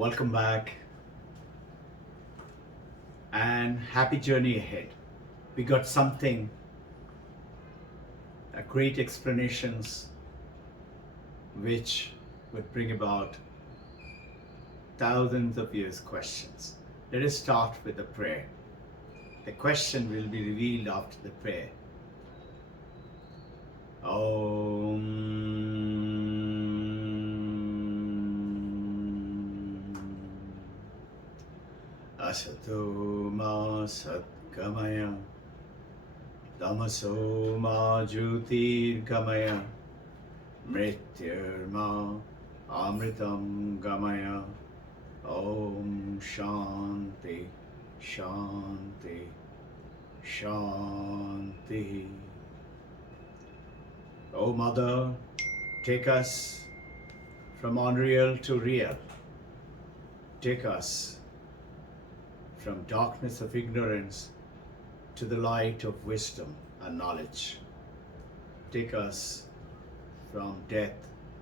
Welcome back and happy journey ahead. We got something, a great explanations which would bring about thousands of years questions. Let us start with a prayer. The question will be revealed after the prayer. Asato ma satgamaya tamaso ma jyotirgamaya mrityurma amritam gamaya. Om Shanti Shanti Shanti. O Mother, take us from unreal to real. Take us from darkness of ignorance to the light of wisdom and knowledge. Take us from death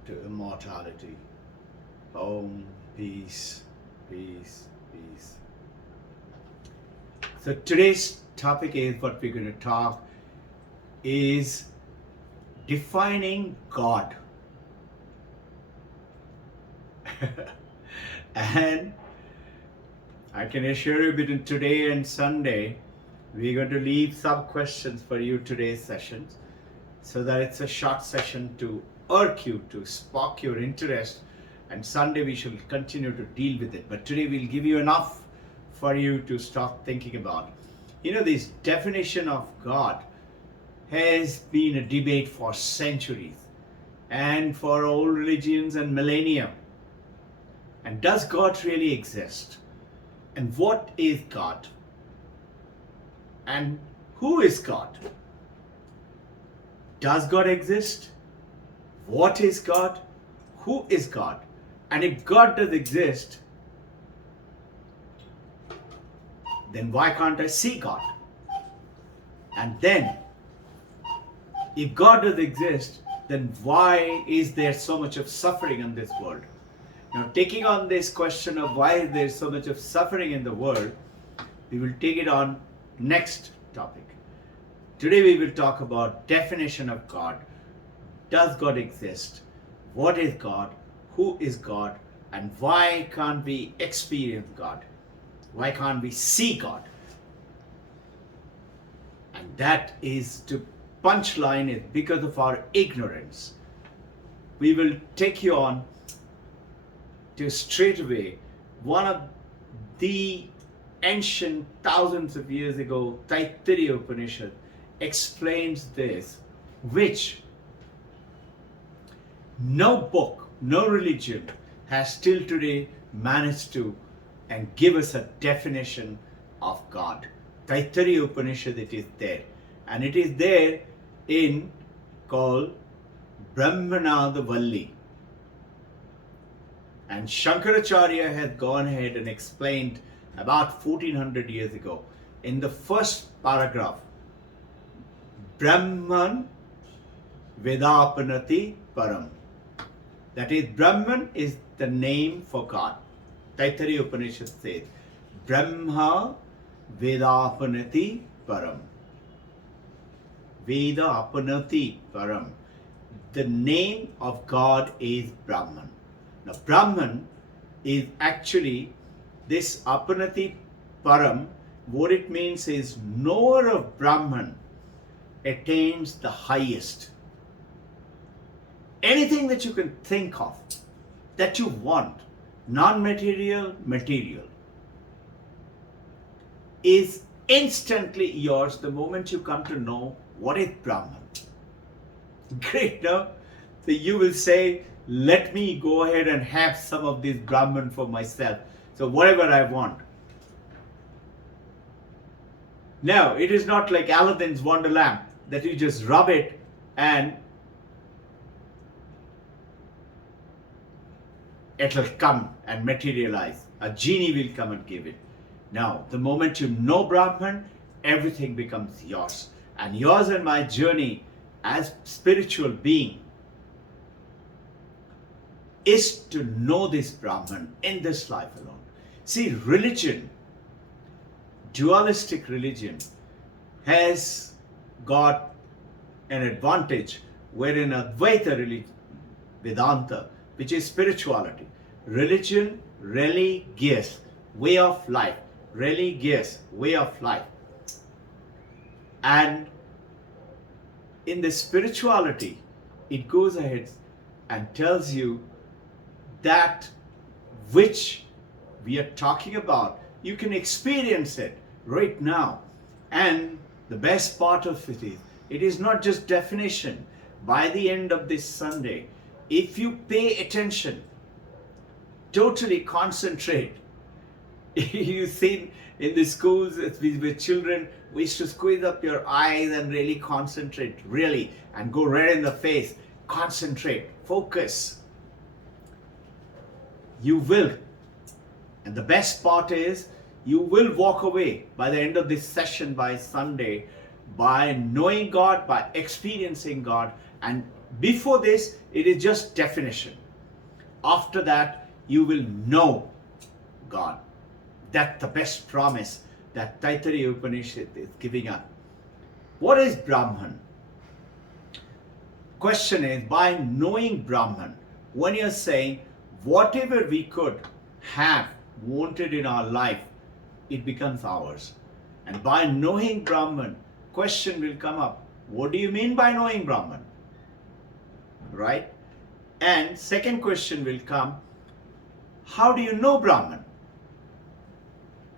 to immortality. Om, peace, peace, peace. So today's topic is what we're going to talk is defining God. And I can assure you between today and Sunday, we're going to leave some questions for you today's sessions so that it's a short session to irk you, to spark your interest, and Sunday we shall continue to deal with it. But today we'll give you enough for you to start thinking about. You know, this definition of God has been a debate for centuries and for all religions and millennia. And does God really exist? And what is God? And who is God? Does God exist? What is God? Who is God? And if God does exist, then why can't I see God? And then, if God does exist, then why is there so much of suffering in this world? Now, taking on this question of why there is so much of suffering in the world, we will take it on next topic. Today we will talk about definition of God. Does God exist? What is God? Who is God? And why can't we experience God? Why can't we see God? And that is the punchline is because of our ignorance. We will take you on to straight away one of the ancient thousands of years ago Taittiriya Upanishad explains this, which no book, no religion has till today managed to and give us a definition of God. Taittiriya Upanishad, it is there, and it is there in called Brahmanada Valli. And Shankaracharya has gone ahead and explained about 1400 years ago in the first paragraph, Brahman Vedapanati Param. That is, Brahman is the name for God. Taittiriya Upanishad says, Brahma Vedapanati Param. Veda Apanati Param. The name of God is Brahman. Now, Brahman is actually this Apanati Param. What it means is knower of Brahman attains the highest. Anything that you can think of, that you want, non-material, material, is instantly yours the moment you come to know what is Brahman. Great, no? So you will say, let me go ahead and have some of this Brahman for myself. So whatever I want. Now, it is not like Aladdin's wonder lamp that you just rub it and it will come and materialize. A genie will come and give it. Now, the moment you know Brahman, everything becomes yours. And yours and my journey as spiritual being is to know this Brahman in this life alone. See, religion, dualistic religion, has got an advantage wherein Advaita religion, Vedanta, which is spirituality, religion, religious way of life, religious way of life. And in the spirituality, it goes ahead and tells you that which we are talking about, you can experience it right now. And the best part of it is not just definition. By the end of this Sunday, if you pay attention, totally concentrate. You see, in the schools with children, we used to squeeze up your eyes and really concentrate, really, and go right in the face. Concentrate, focus. You will. And the best part is, you will walk away by the end of this session, by Sunday, by knowing God, by experiencing God. And before this, it is just definition. After that, you will know God. That's the best promise that Taittiriya Upanishad is giving us. What is Brahman? Question is, by knowing Brahman, when you're saying whatever we could have wanted in our life, it becomes ours. And by knowing Brahman, question will come up. What do you mean by knowing Brahman? Right? And second question will come, how do you know Brahman?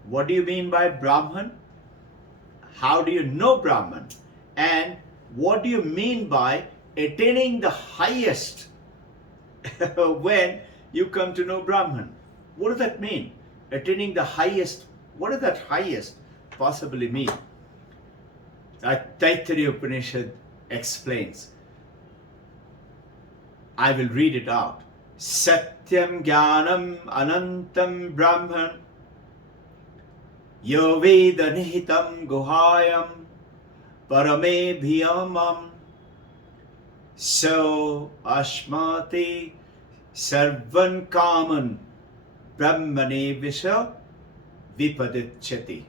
What do you mean by Brahman? How do you know Brahman? And what do you mean by attaining the highest when you come to know Brahman? What does that mean? Attaining the highest. What does that highest possibly mean? Taittiriya Upanishad explains. I will read it out. Satyam Jnanam Anantam Brahman Yo Veda Nihitam Guhayam Parame Bhiyamam So Ashmati Sarvan Kaman Brahmane Visha Vipadichyati.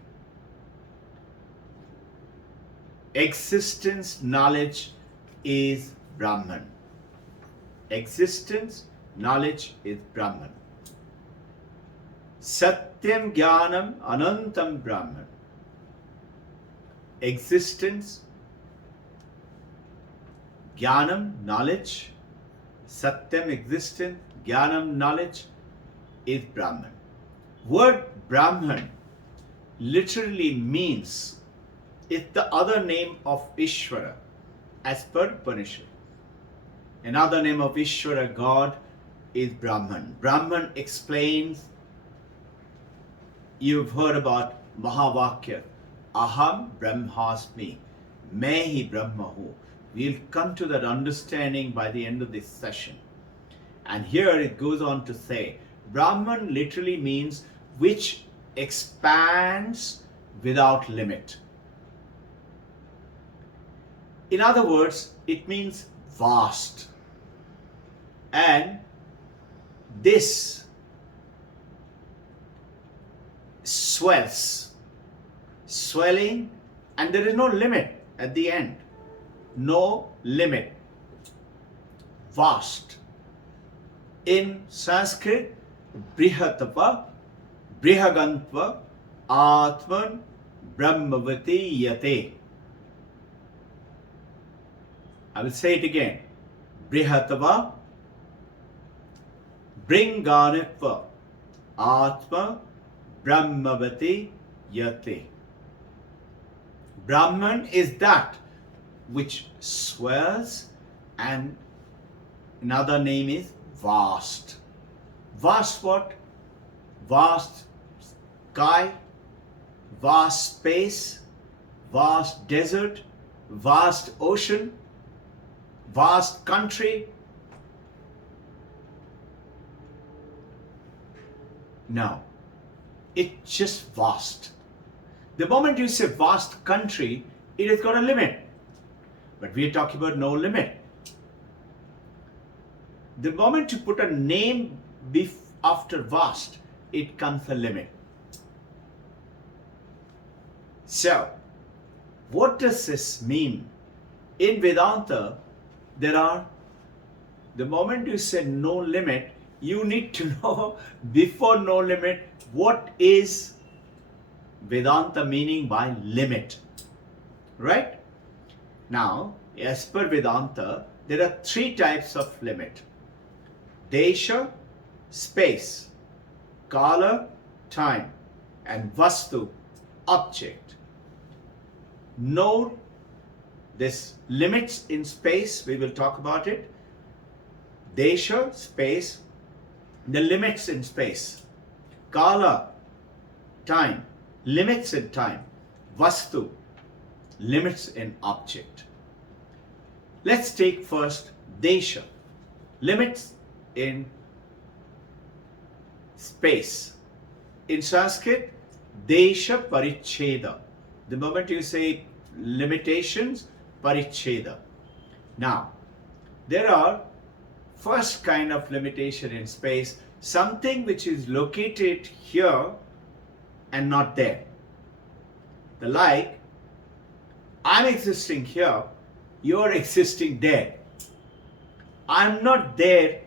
Existence knowledge is Brahman. Existence knowledge is Brahman. Satyam Jnanam Anantam Brahman. Existence, Jnanam knowledge, Satyam existence, Jnanam knowledge is Brahman. Word Brahman literally means, it's the other name of Ishvara as per Upanishad. Another name of Ishvara, God, is Brahman. Brahman explains, you've heard about Mahavakya, Aham Brahmasmi, Main hi Brahma hu. We'll come to that understanding by the end of this session. And here it goes on to say, Brahman literally means which expands without limit. In other words, it means vast. And this swells, swelling, and there is no limit at the end. No limit. Vast. In Sanskrit, Brihatapa, Brihagantva, Atman, Brahmavati Yate. I will say it again. Brihatava, Bringanitva, Atma, Brahmavati Yate. Brahman is that which swells, and another name is vast. Vast what? Vast sky, vast space, vast desert, vast ocean, vast country. No, it's just vast. The moment you say vast country, it has got a limit. But we are talking about no limit. The moment you put a name after vast, it comes a limit. So, what does this mean? In Vedanta, the moment you say no limit, you need to know before no limit, what is Vedanta meaning by limit, right? Now, as per Vedanta, there are three types of limit: Desha, space; Kala, time; and Vastu, object. Know this limits in space, we will talk about it. Desha, space, the limits in space. Kala, time, limits in time. Vastu, limits in object. Let's take first Desha, limits in space. In Sanskrit, Desha Paricheda. The moment you say limitations, Paricheda. Now, there are first kind of limitation in space, something which is located here and not there. The like, I'm existing here, you're existing there. I'm not there,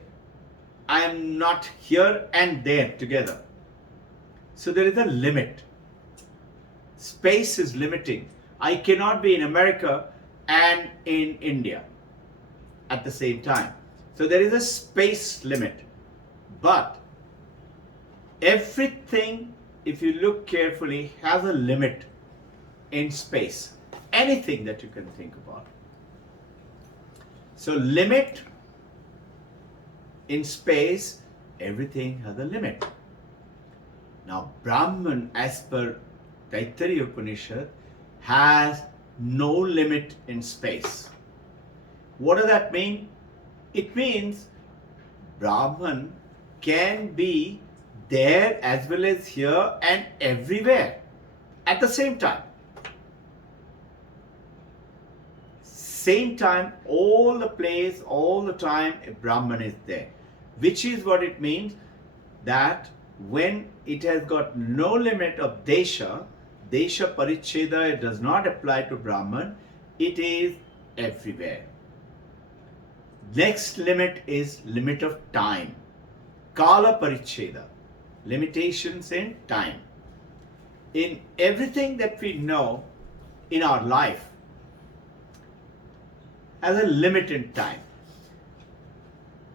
I'm not here and there together. So there is a limit. Space is limiting. I cannot be in America and in India at the same time. So there is a space limit. But everything, if you look carefully, has a limit in space. Anything that you can think about. So limit in space, everything has a limit. Now Brahman, as per Taittiriya Upanishad, has no limit in space. What does that mean? It means Brahman can be there as well as here and everywhere at the same time. Same time, all the place, all the time, a Brahman is there. Which is what it means that when it has got no limit of Desha, Desha Paricheda, it does not apply to Brahman, it is everywhere. Next limit is limit of time. Kala Paricheda, limitations in time. In everything that we know in our life has a limit in time.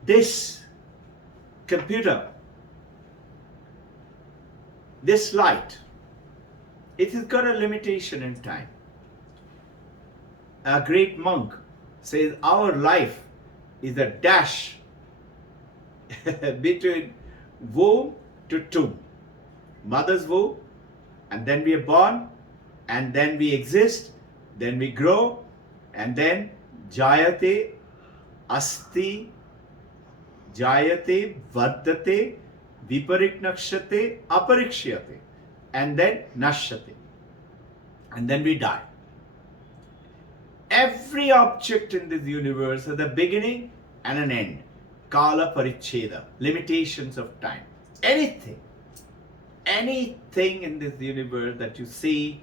This computer, this light, it has got a limitation in time. A great monk says our life is a dash between womb to tomb. Mother's womb, and then we are born, and then we exist, then we grow, and then jayate, asti, jayate, vardate, vipariknakshate, aparikshyate, and then nashyate, and then we die. Every object in this universe has a beginning and an end. Kala Paricheda, limitations of time. Anything in this universe that you see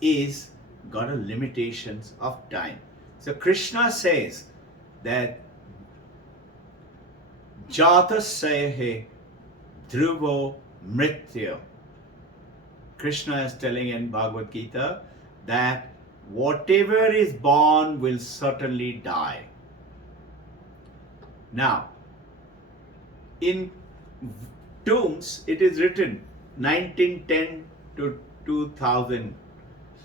is got a limitations of time. So Krishna says that Jatasayahe Dhruvo Mritya. Krishna is telling in Bhagavad Gita that whatever is born will certainly die. Now, in tombs, it is written 1910 to 2000.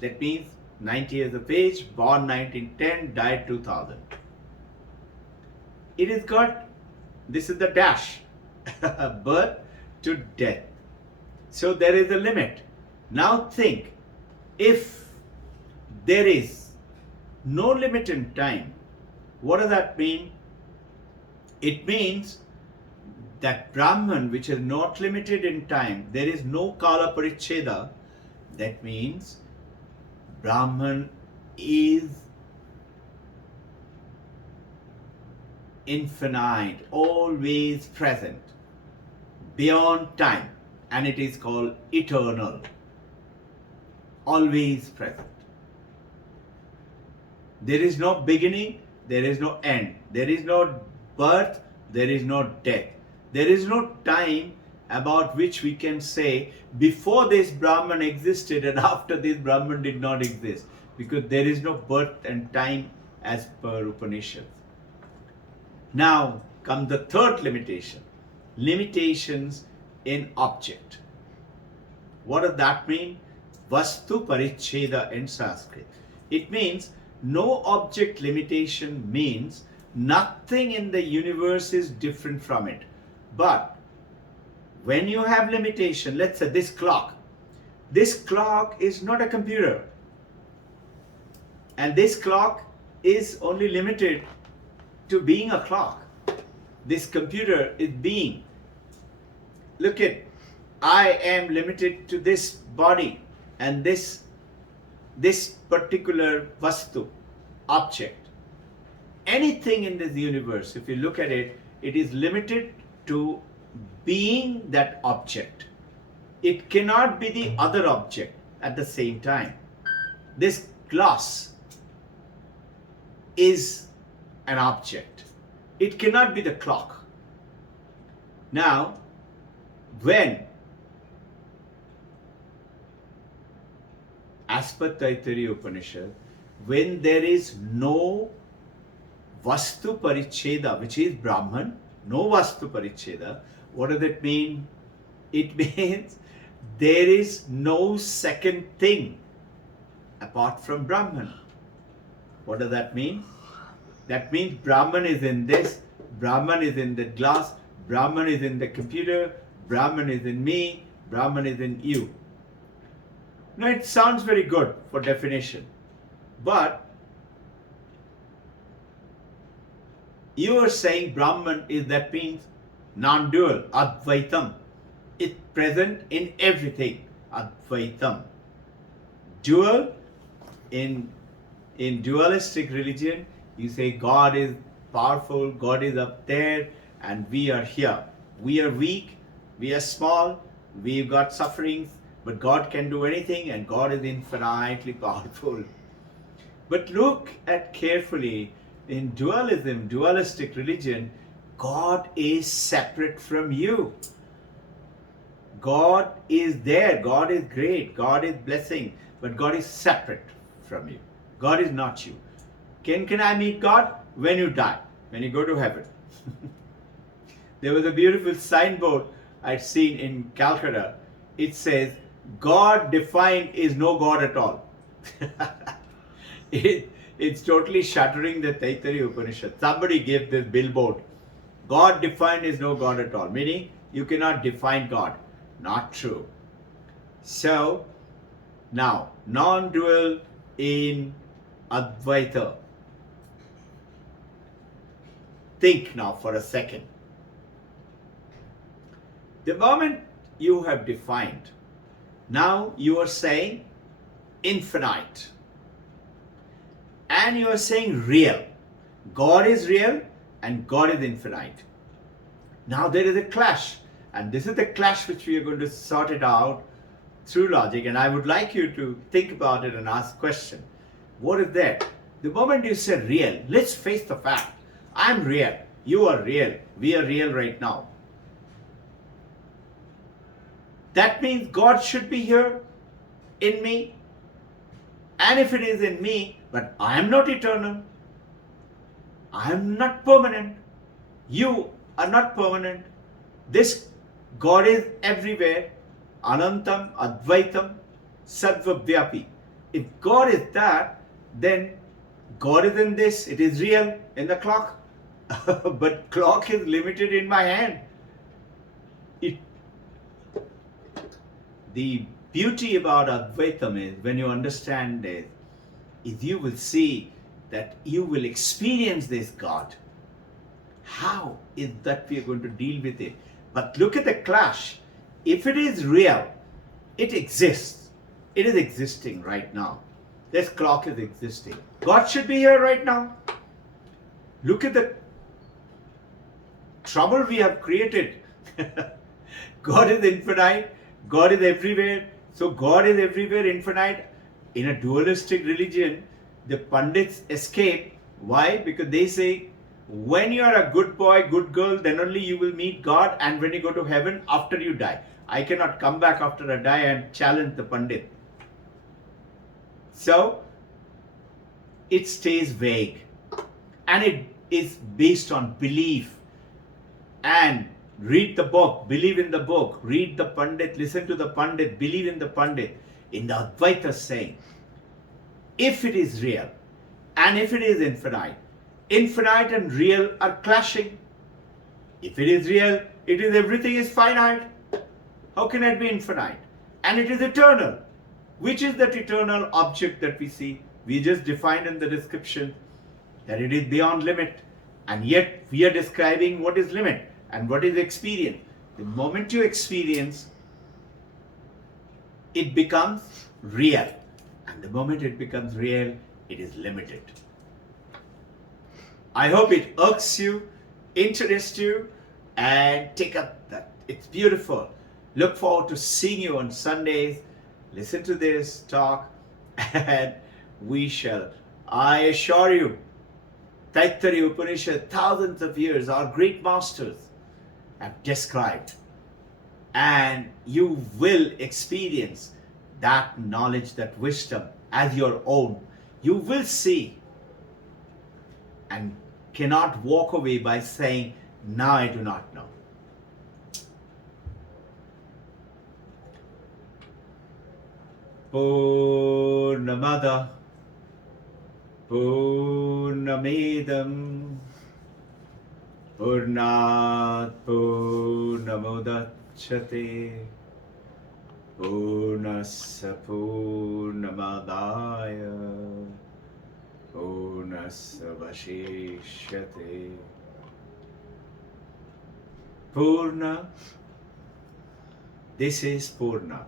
That means 90 years of age, born 1910, died 2000. It is got, this is the dash, birth to death. So there is a limit. Now think, if there is no limit in time, what does that mean? It means that Brahman, which is not limited in time, there is no Kala Paricheda. That means Brahman is infinite, always present, beyond time, and it is called eternal, always present. There is no beginning, there is no end, there is no birth, there is no death. There is no time about which we can say before this Brahman existed and after this Brahman did not exist, because there is no birth and time as per Upanishads. Now comes the third limitation, limitations in object. What does that mean? Vastu paricheda in Sanskrit. It means no object limitation means nothing in the universe is different from it. But when you have limitation, let's say this clock is not a computer. And this clock is only limited to being a clock. This computer is being. Look at, I am limited to this body and this particular vastu, object. Anything in this universe, if you look at it, it is limited to being that object. It cannot be the other object at the same time. This glass is an object. It cannot be the clock. Now, as per Taittiriya Upanishad, when there is no Vastu Paricheda, which is Brahman, no Vastu Paricheda, what does it mean? It means there is no second thing apart from Brahman. What does that mean? That means Brahman is in this, Brahman is in the glass, Brahman is in the computer, Brahman is in me, Brahman is in you. Now it sounds very good for definition, but you are saying Brahman is, that means non-dual, Advaitam. It's present in everything, Advaitam. Dual, in dualistic religion, you say God is powerful, God is up there, and we are here. We are weak, we are small, we've got sufferings, but God can do anything and God is infinitely powerful. But look at carefully, in dualism, dualistic religion, God is separate from you. God is there, God is great, God is blessing, but God is separate from you. God is not you. Can I meet God? When you die, when you go to heaven. There was a beautiful signboard I'd seen in Calcutta. It says, God defined is no God at all. It's totally shattering the Taittiriya Upanishad. Somebody gave this billboard. God defined is no God at all. Meaning, you cannot define God. Not true. So, now, non-dual in Advaita. Think now for a second. The moment you have defined, now you are saying infinite. And you are saying real. God is real and God is infinite. Now there is a clash. And this is the clash which we are going to sort it out through logic. And I would like you to think about it and ask question. What is that? The moment you say real, let's face the fact. I'm real. You are real. We are real right now. That means God should be here in me. And if it is in me, but I am not eternal. I am not permanent. You are not permanent. This God is everywhere. Anantam, Advaitam, Sarvavyapi. If God is that, then God is in this. It is real in the clock. But clock is limited in my hand. The beauty about Advaitam is, when you understand this, is you will see that you will experience this God. How is that we are going to deal with it? But look at the clash. If it is real, it exists. It is existing right now. This clock is existing. God should be here right now. Look at the trouble we have created. God is infinite, God is everywhere. So God is everywhere, infinite. In a dualistic religion, the Pandits escape. Why? Because they say, when you are a good boy, good girl, then only you will meet God, and when you go to heaven, after you die. I cannot come back after I die and challenge the Pandit. So, it stays vague. And it is based on belief. And read the book, believe in the book, read the Pandit, listen to the Pandit, believe in the Pandit. In the Advaita saying, if it is real and if it is infinite, infinite and real are clashing. If it is real, it is everything is finite. How can it be infinite? And it is eternal. Which is that eternal object that we see? We just defined in the description that it is beyond limit. And yet we are describing what is limit and what is experience. The moment you experience, it becomes real. And the moment it becomes real, it is limited. I hope it irks you, interests you, and take up that. It's beautiful. Look forward to seeing you on Sundays. Listen to this talk, and we shall, I assure you, Taittiriya Upanishad, thousands of years, our great masters have described, and you will experience that knowledge, that wisdom as your own. You will see and cannot walk away by saying, now I do not know. Purnamada Purnamedam Purnat Purnamudachyate Purnasya Purnamadaya Purnasya Vashishyate. Purna, this is Purna.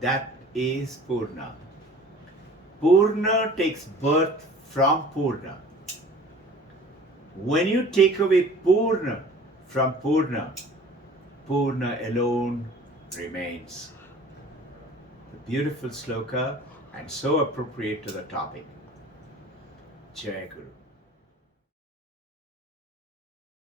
That is Purna. Purna takes birth from Purna. When you take away Purna from Purna, Purna alone remains. A beautiful sloka and so appropriate to the topic. Jai Guru.